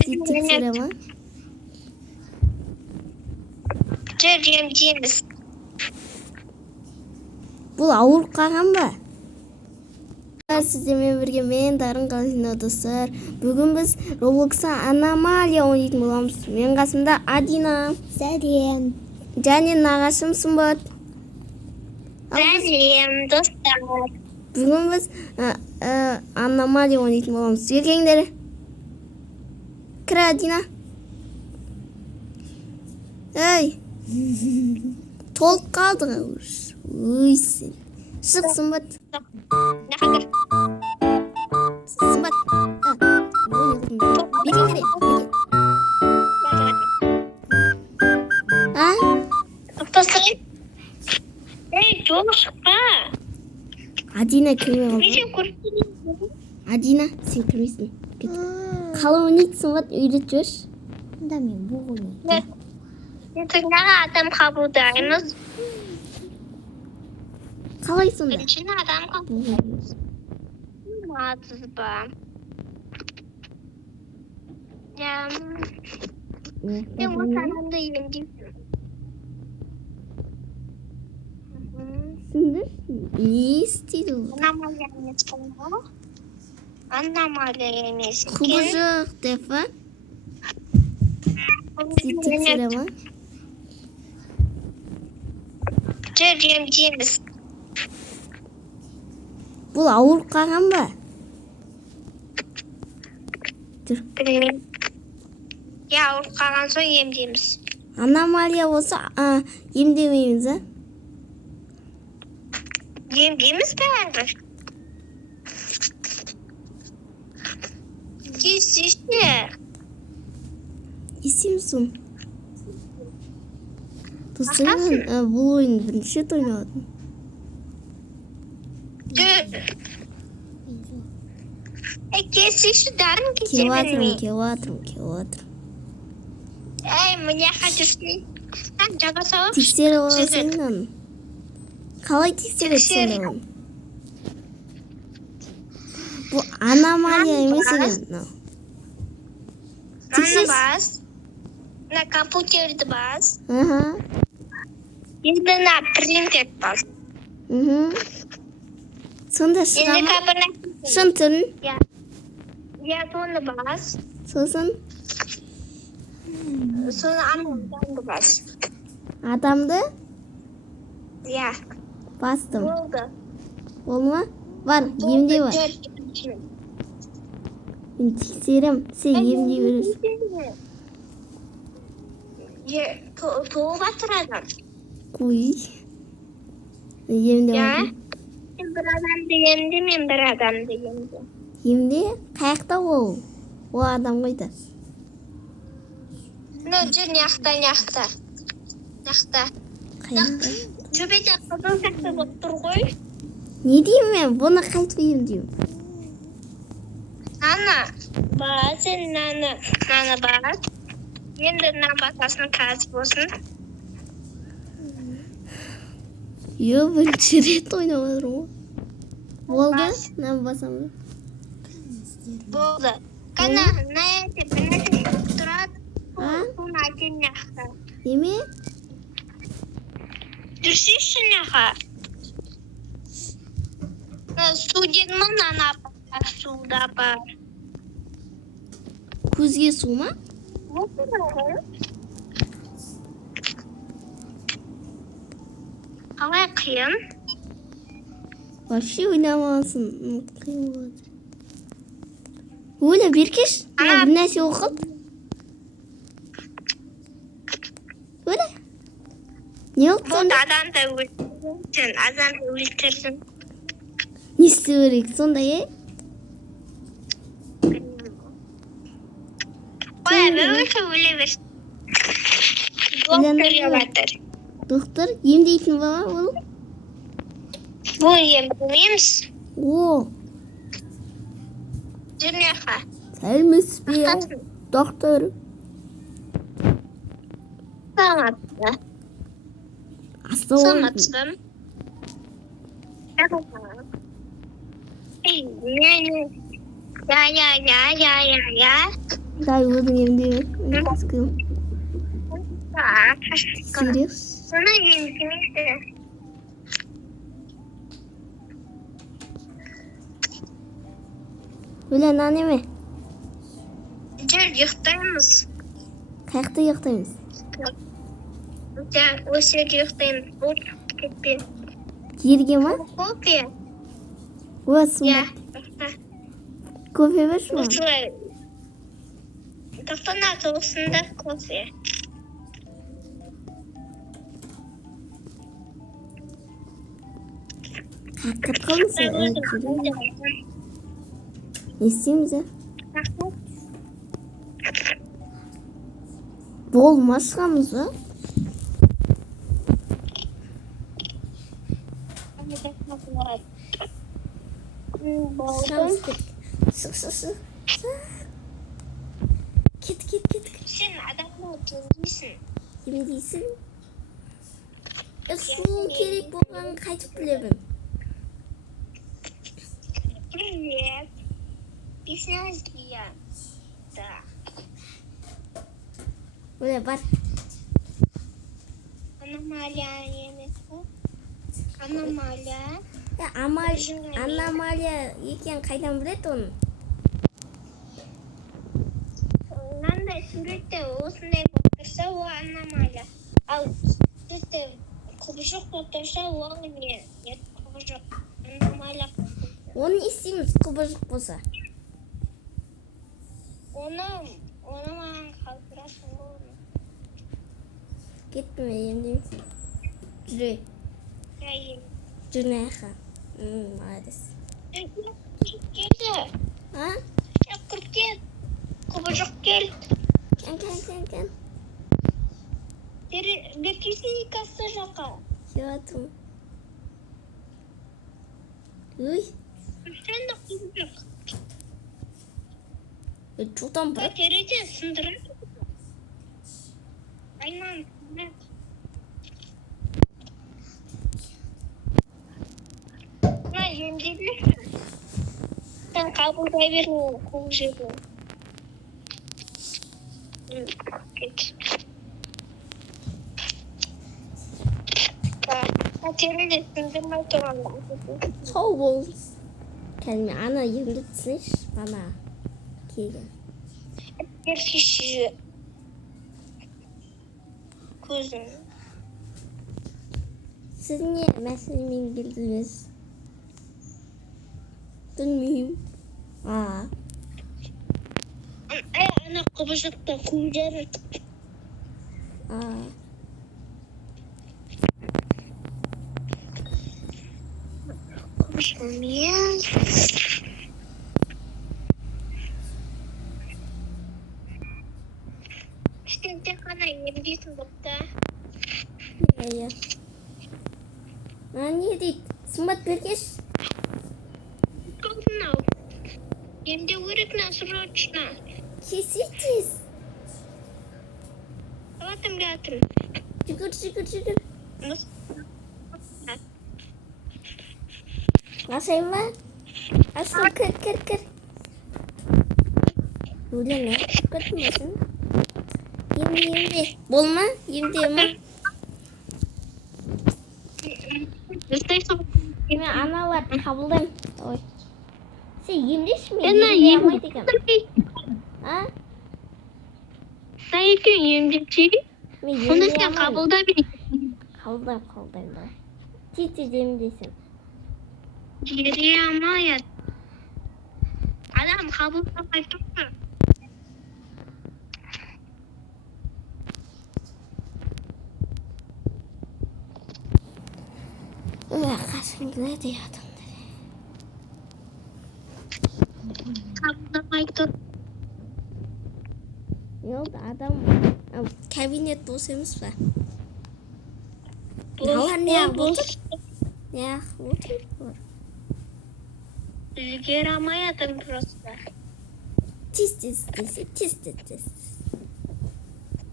Тексеремін. Емдейміз. Бұл ауырып қалған ба? Сіздермен бірге мен Дарын қаласында достар. Бүгін біз Roblox'a аномалия ойнайтын боламыз. Мен қасымда Адина. Сәлем. Және нағашым Сымбат. Сәлем, достар. Бүгін біз аномалия ойнайтын боламыз. Сізге келіңдер. Кір Адина. Ей. Толып қалды ғой. Өй сен. Шық Сымбат. Сымбат. Бекен керек. Тоқтасай. Ей, жол шықпа. Адина кірме Мен қалды. сен көрсетейін. Адина, сен кірмейсің. Қалай ойнайды Сымбат? Үйретіп жүрші. Да мен бұл ойнайды. Тыңдағы адам қабылдаймыз. Қалай сонда? Біріншіні адам қабылдаймыз. Мазыз ба. Мен осы адамды емдеймін. Сіңдір? Не істейді ол? Аномалия емес бұл. Аномалия емес. Құбыжық дефа. Тексеремін. Емдейміз. Бұл ауырып қалған ба? Білмеймін. Я ауырып қалған соң емдейміз. Аномалия болса емдемейміз, а? Емдейміз бәрі. Кесеште. Есемсің. Достармен бұл ойын бірінші рет ойнадым. Кесешті дарын кесе бермей. Келатырым. Ей, міне қадірсің. Жаға салып. Тексеріп аласың оны. Қалай тексереді сонда оны? Бұл аномалия емес екен. Мана бас. На компьютерді бас. Енді на принтер бас. Сонда шыға ма? Шын түрін? Я соны бас. Сосын Соны адамды бас. адамды Я. бастым. Болды. Ол ма? Бар, емде бар. Мен тексерем, сен емдей бересің. Толып атырадым. Қой. Емде бар. Bir adamdı yendi, men bir adamdı yendi. Емде? Қаяқта ол? Ол адам қайда? Жүр няқта. Қаяқта? Жөбете қызыл сияқты болып тұр ғой. Не деймін мен? Бұны қайтып емдеймін? Наны бар, сен наны бар. Енді нан басасын қазір болсын. Бірінші рет ойнап отырмын ғой. Болды? Нан басамын. Болды. Қана нәйте тұрады. Соны әден няқта. Неме? Дүрсеші няқа. Су дедімін, нана бар, суда бар. Көзге су ма? Қалай қиын? Вообще ойнамасын. Қиын болады. Оля, беркеш. Бір нәрсе оқып. Оля. Не oldu Бұл сонда? адамды өлтірдің. Не істеу керек сонда, Өле берсін. Доктор, емдейтін бала ол? Бұл емдемейміз. О, Жүрмеқа. сәлемсіз бе, доктор? Саламатсыз. Саламатсыз. Я. 나 이거는 емдемек. Кыскым. Serius? Sana emzirmeydi. Öyle naneme. Gel yıktayımız. Kayakta yıktayız. Gel o seri yıktayımız. Bu gitti. Yerge mi? Kofi. Olsun. Ya. Kofe ver şu an. Uçuyor. Tahtanın altında kofi. Hakikaten mısın? Ne isteyeyim ya? Bol maşkamız var. Sık sık sık. Git. Sen adamla değilsin. Kim değilsin? Su gerek болған қайтып білемін. Привет. Песня да. Öyle бар. Аномалия емес пе? Аномалия. Аномалия екен қайдан біледі оны? Мынандай суретте осындай болып тұрса, ол аномалия. Ал суретте құбыжық болып тұрса, ол не? Құбыжық. Аномалия. Оны не істейміз құбыжық болса? Оны маған қалдырасың ғой. Кетті ме енді? Жүре. Жүр наяққа. Молодец. Келді. А? Шақыр кел. Құбыжық кел. Кен. Бекесін икасы жаққа. Келатым. Уй. Сен де құбыжық. Çoğdan bırak. Терезе сындырып. Айман. На емдеби. Sen қабылдай бер қол жерді. Geç. Tereзе сындырмай тұрғанда. Sağ ol. Kendime ana yemletsin bana. Келген. Еркеші көзін. Siz niye meselemin girdiniz? Bilmiyorum. Aa. Ана құбыжықта көздері. Aa. Құбыжығымен. Сен тек қана емдейсің бопта. Ya. Ne дейді? Сымбат бергеш. Қалдың-ау. Емде өрекна сұрочна. Кесетіз. Алатым гатым. Жүгір. Nasıl var? Asıl kır. Öyle ne? Kırmıyorsun. Yemdi. Bolma. Yemdi ama. Yine ana var. Kabulden. Oy. Sen yemdiş mi? Yemdi ekan. Ha? Sen екеуің емдепші. Оны сен қабылда бер. Қабылдайм. Тез емдейсің. Жері алмайады. Адам қабылдамай тұрсын. Қашын келеді адамдар. Қабылдамай тұр. Yok adam kabinet dostu емес па? Ne yapıyorsun? Жігер алмайадым просто. Тез.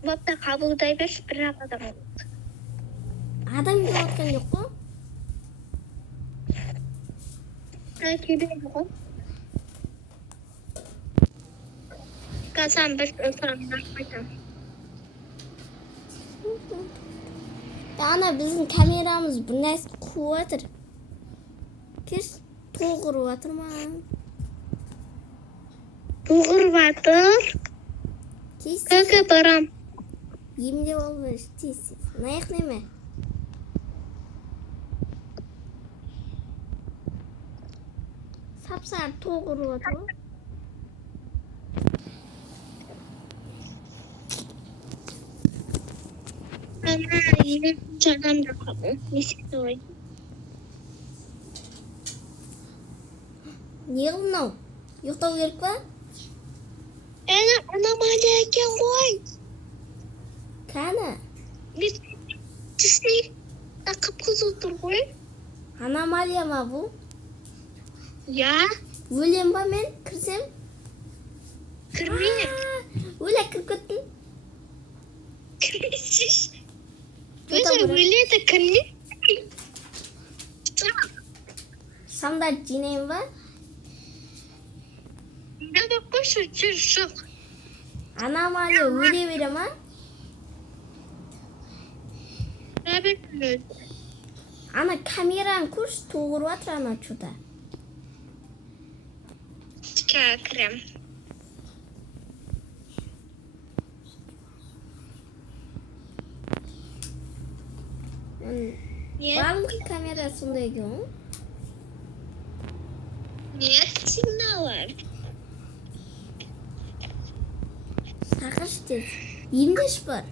Бапта қабылдай берші, бірақ адам болады. Адам келіп отқан жоқ қой? Келеді ғой. байқасам біз отырамыз. Ана біздің камерамыз бір нәрсе қуып жатыр. Кеш тоғырып жатыр ма? Бұғырып жатыр. Тез Көке барам. емдеп алып тез. Наяқ неме? Сап-сары тоғырып жатыр ғой. Ана елін жағамда қалды. Несекті ой. Не қылдың? Ұйықтау керек па? Аномалия екен ғой. Кәні? Түсіне қып-қызыл тұр ғой. Аномалия ма бұл? Я, Өлем ба мен? Кірсем? кірме. Өле кіріп кеттім. Кірмесіз. Өте Өзі бұрын. өледі кірме. Шамдарды жинайын ба? Надо қойшы, жүр жоқ. Аномалия өле бере ма? Рәбет Ана камераны көрші тоғырып жатыр ана чуда. кірем. Нет, Барлық камера сондай екен ғой. нет сигналар. Сақырш тез. Емдеш бар.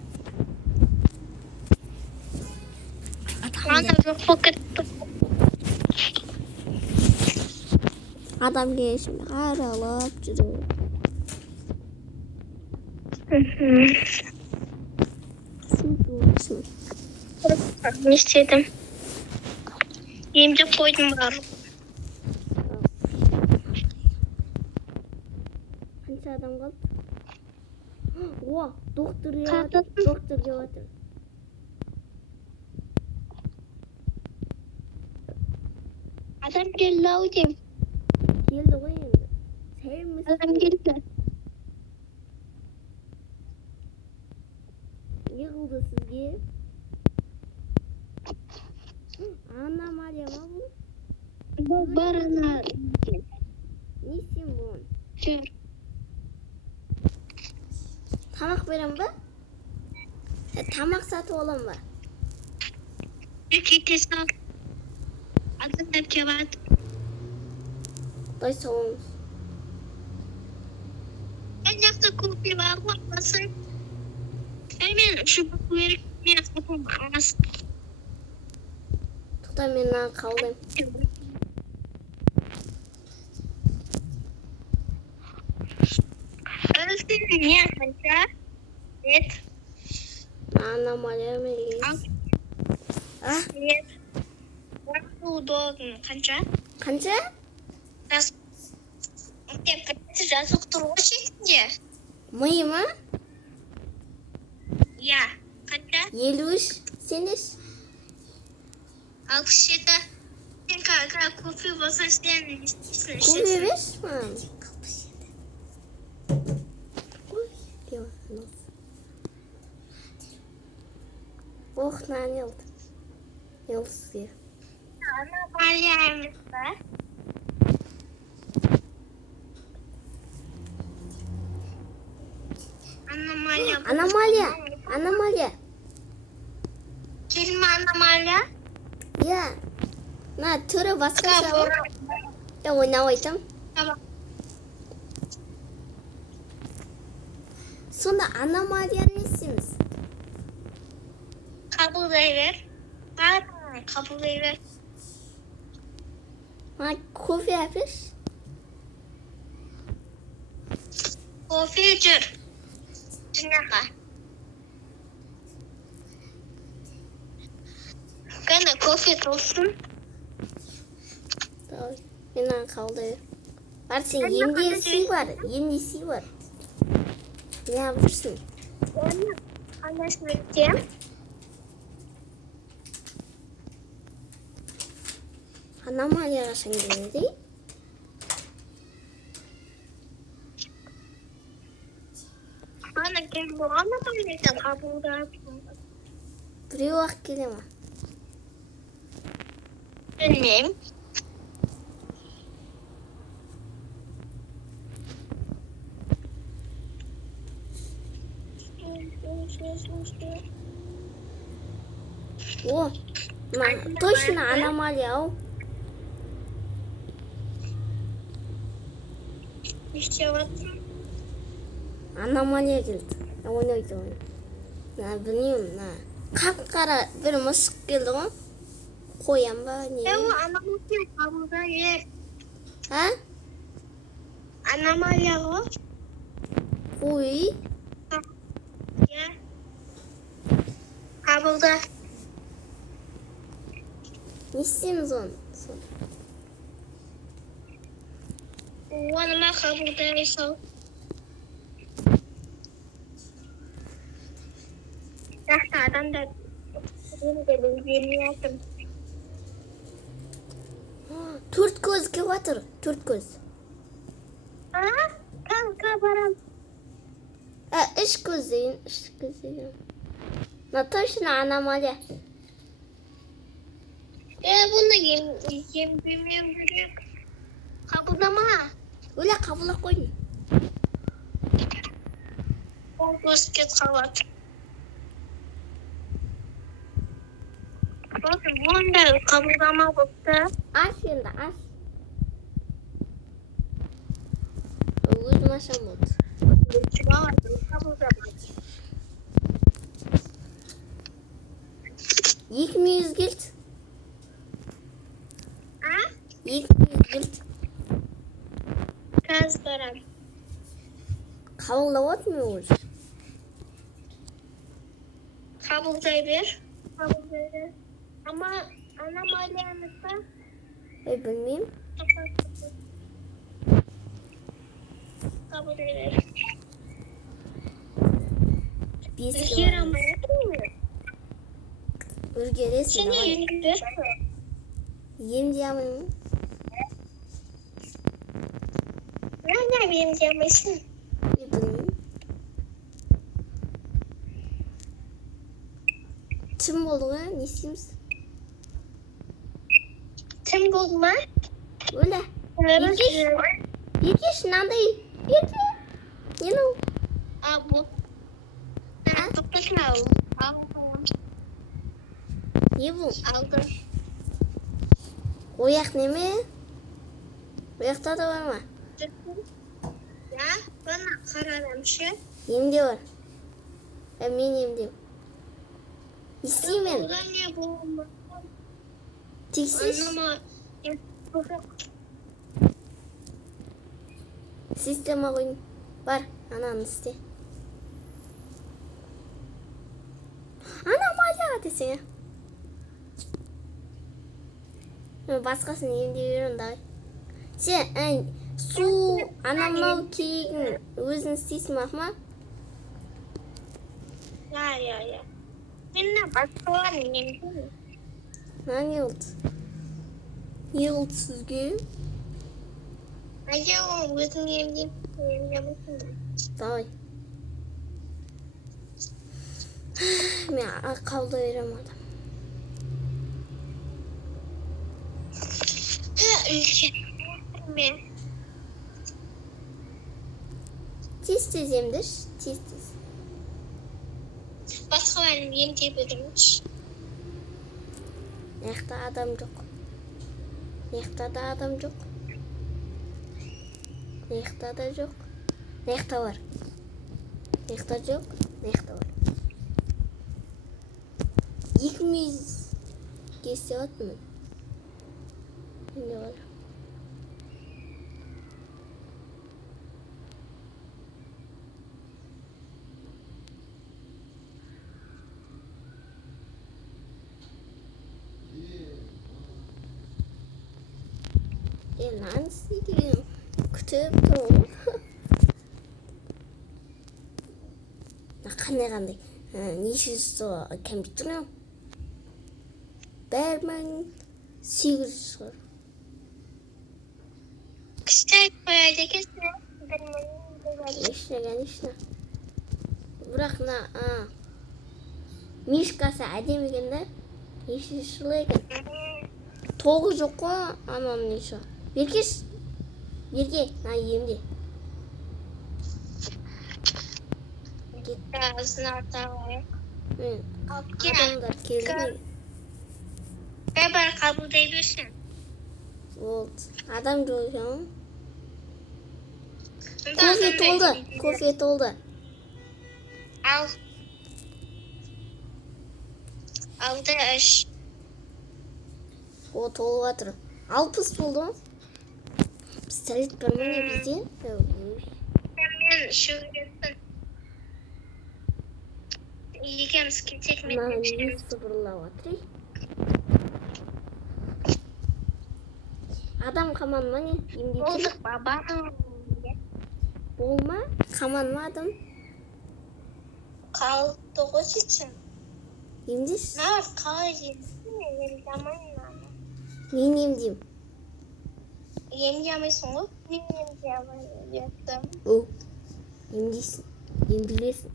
Ана жоқ покетті. Адам келшім қаралап жүреді. Не істедім? Емдеп қойдым бар. Қанша адам қалды? О, доктор келіп Қатын. жатыр. Доктор келіп жатыр. Адам келді ау деймін. Келді ғой енді. Сәлеміз. Адам келді. Не қылды сізге? Аномалия ма бұл? Бар ана. Не істеймін бұған? Жүр. Тамақ берем ба? Тамақ сатып алам ба? Кете сал. Адамдар келіп жатыр. Дай саламыз. Мен жақта кофе бар ғой, басын. Мен шубы керек, мен қапым ағасы. Тоқта мен мынаны қабылдаймын. Özgür niye kanka? Evet. Аномалия ма емес? А? Evet. Nasıl doğdun kanka? Қанша? Жазық тұр ғой шетінде. Миы ма? Я. Kanka? 53. Сенеш? 67. Sen kanka kofi болса сен не істейсің? Көбе беш маған. Ох, наны алды. Елсізге. Аномалия емес па? Аномалия. Аномалия. Аномалия. Келме аномалия. Я. На, түрі басқаша ғой. Я ойнап айтам. Сонда аномалия не істейміз? Қабылдай бер. Қабылдай бер. Маған кофе әпеш. Кофе жүр. Жинаға. Қана кофе толсын. Менен қалды. Бар сен емдесі бар. Емдесі бар. Не yapıyorsun? Anlaşmayacağım. Anamalia'ya sen geldi. Bana gel bu anlatamayacağım kabulda. Біреу ақ келе ма? Bilmem. О, точно аномалия ау. İşte baksana. Аномалия келді. Ойнайды ойын. Білмеймін, қап-қара бір мысық келді ғой. Қоян ба не? Bu anomalya kabulda yer. А? Anomalya o. Қой? Ya. Kabulda. Не істейміз оны? Onunla kabulda yaşa. Yaşta adam da yeni yaptım. Төрт көз келіп жатыр. Төрт көз. Kanka baram. Үш көз дейін. Үш көз дейін. Точно аномалия. Bunu yem büyük. Kabulda Өлі қабылдап қойдың. Göz ket kavat. Bakın bunda kabulda bıktı. Аш енді, аш. Өзім ашам болды. Kabulda. Екі мүйіз келді. Ha? Екі мүйіз келді. Kaz baram. Қабылдап отырмын өзі. Kabulda bir. Kabulda bir. Ama anomalyanızda Білмеймін. kabulda bir. Бес Yer келді. ama değil mi? Өзгересің. Seni давай. yendir. Емдей алмаймын. Ne bileyim demesin. Білмеймін. Түн болды ғой, не істейміз? Kim bulma? Өлі. Еркеш, мынандай. Ерке. Нені ол? Bu. Toplasın aldım. Не бұл? Aldım. Ояқ неме? Ояқта да бар ма? Ya bana karadım şu. Емде бар. Мен емдеу. Не істеймін? Buradan ne bulma? Тексерші. Anlama. Система қойын. Бар, ананы істе. Аномалия десең. Басқасын емдей беремін давай. Сен су анамнау кегін өзің істейсің ма? Ya. Seninle başka var mı? Değil mi? Не oldu? Не oldu sizге? Acaba özüm yemeyeyim. Давай. Мен қабылдай беремін адам. Ülke. Mi? Tez-tez емдеш, тез-тез. Başka var mı? Yem diyebilirmiş. Мыяқта адам жоқ. Мыяқта да адам жоқ. Мыяқта да жоқ. Мыяқта бар. Мыяқта жоқ. Мыяқта бар. Екі мүйіз кесте атмын. Не бар? Нан істейді? Күтіп тұрмын. Қандай? Неше жүз компьютер? 1800 шығар. Kışta koyacak kesin. Нешіне. бірақ мишкасы әдемі екен да. Есіл екен. Тоғы жоқ қой ананың еще. Беркеш. Берке, емде. Ağzını atağım. Adamlar keldi. Beraber kabul edebilirsin. Oldu. Adam görüyorum. Kofe oldu. Al. Aldı iş. O толып жатыр. 60 болды ма? Пистолет бар ма не бізде? Ben şu yüzden. Екеуміз кетсек мен Мына не сыбырлап жатыр. Адам қаман ма не? Болдық баба. Болма? Қаман ма адам? Қалды ғой сөйтсем. Емдеш? Нар қалай жемсің? Мен емдеймін. Емдемейсің ғой? Мен емдемеймін. О, емдейсің. Емделесің.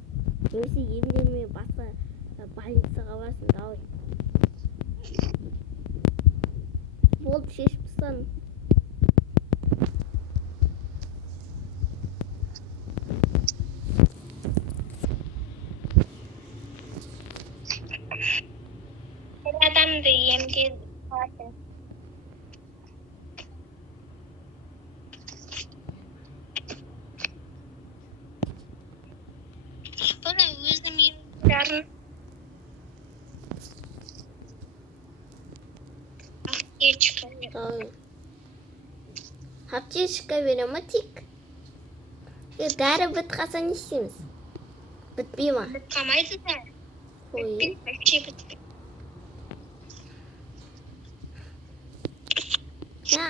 Немесе емдеме басқа больницаға барсың. Давай. Болды, шешіп тастадым. Bir adam da emdi zaten. Bana özüm yarın haftaya çıkarıyor. Давай. Аптечка бере ма тек? Дәрі бітіп қалса не істейміз? Бітпей ма? Kalmaydı da. Қой. Bir şey bitti. Ya,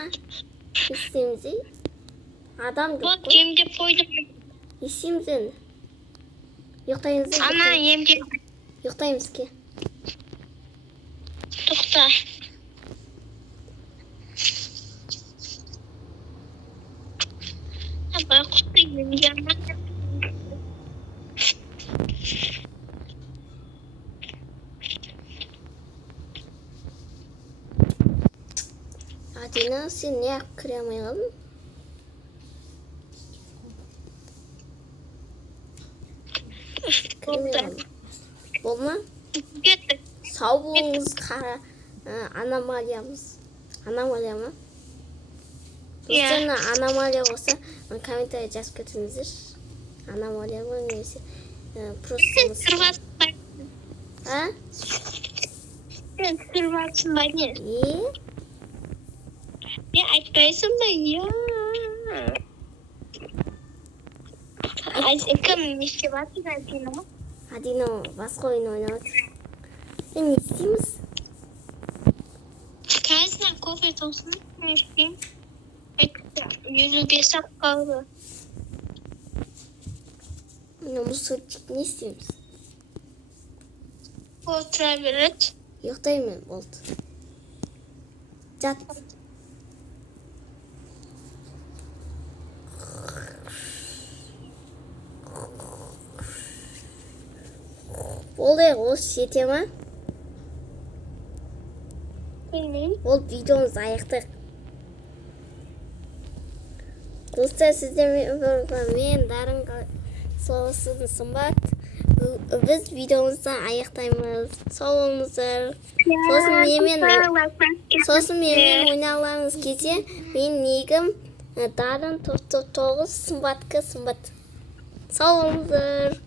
isteyimiz ей? Адам жоқ Bak қой. emdi koydum. Естейміз енді. Ұйықтаймыз. Ana emdi. Ұйықтаймыз ке. Toxta. Bak kutlayayım yanına. Адина, сен не кіре алмай қалдың? Кіре алмай қалдың. Болма? Gitti. Сау болыңыз, қара аномалиямыз. Аномалия ма? Достарына аномалия болса, комментарий жазып кетіңіздер. Аномалия ма немесе просто Kırvatsın bak. А? Sen kırvatsın bak ne? Ya açmayasın ben ya. Kım ne şey var ki zaten ama. Адина басқа ойын ойнап отыр. Не істейміз? Kendisine kofe olsun. Ne yapayım? Yüzü bir sak kaldı. Мұсырчик не істейміз? Oturabilir. Ұйықтаймын, болды. Жат. Болды, осы жете ма? Bilmiyorum. Ол видеомызды аяқтайық. Достар, мен Дарын Соғысының Сымбат. Біз видеомызды аяқтаймыз. Сау болыңыздар. Сосын менімен ойналарыңыз кезде мен негім Дарын 9 Сымбатқа Сымбат. Сау болыңыздар.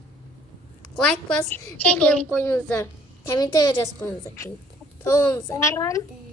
Лайк бас, тіркеліп қойыңыздар. Комментария жазып қойыңыздар. Сау болыңыздар. Yarın